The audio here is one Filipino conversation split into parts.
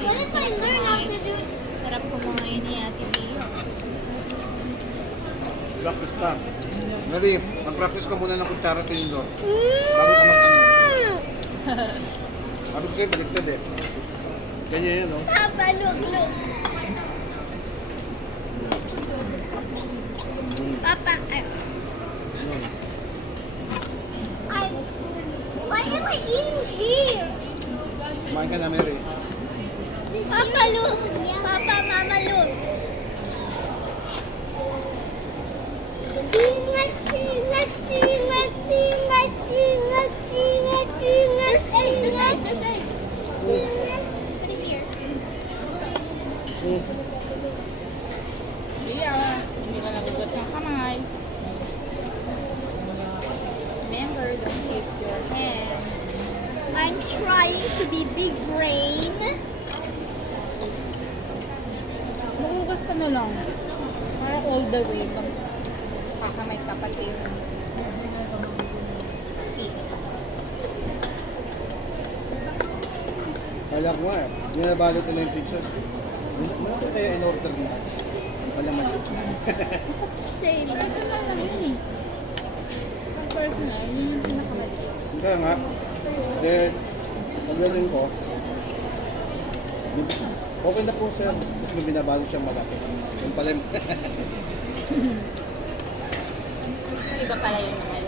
What if I learn how to do? Sarap kumain ni Ate Bea. Practice ka. Nari, mag-practice ka muna ng kutsara tinidor. Bago ka mag-ano. Sabi ko sa'yo, baliktad eh. Ganyan yan, no? Papa, look. Papa, why am I eating here? Kumain ka na, Mary. Papa, look. Papa, Mama, look. Singat. Hindi ka nagugot ng kamay. Remember, don't fix your hand. I'm trying to be big brain. Magugas ka na lang. Para all the way. Kakamay ka pati yung pizza. Kala ko nga eh. Binabalot nila yung pizza. Malaki kaya in-order na. Malaman yun. Same. Personal lang yun eh. Pag personal, yun yung pinakamalaki. Kaya nga. Then, pagdating ko, okay na po sir. Mas may binabalot siyang malaki. Yung pala yung... Iba pala yun naman.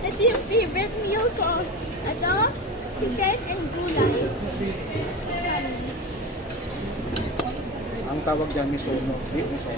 Ito yung favorite meal ko. Ito, chicken and gulay. Ang tawag dyan, miso, no? Beef miso.